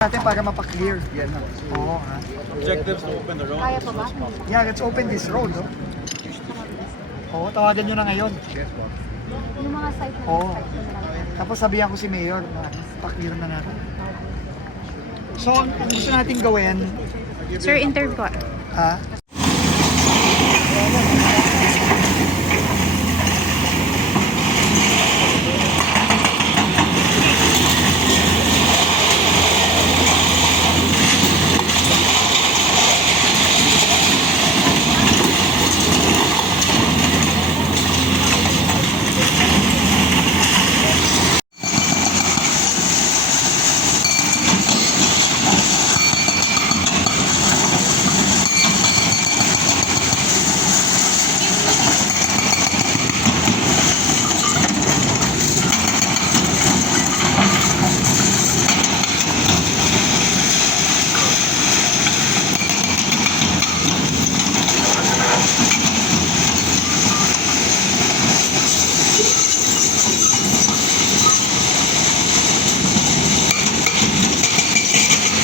natin para mapaklear. Yan na. Oo, ha? Objectives to open the road. Kaya pa ba? Yeah, let's open this road, no? Oo, tawagan nyo na ngayon. Yes, po. Yung mga site na Oo. site na nila. Tapos sabihan ko si Mayor na pa-clear na natin. So, ang gusto natin gawin, Sir, interview po.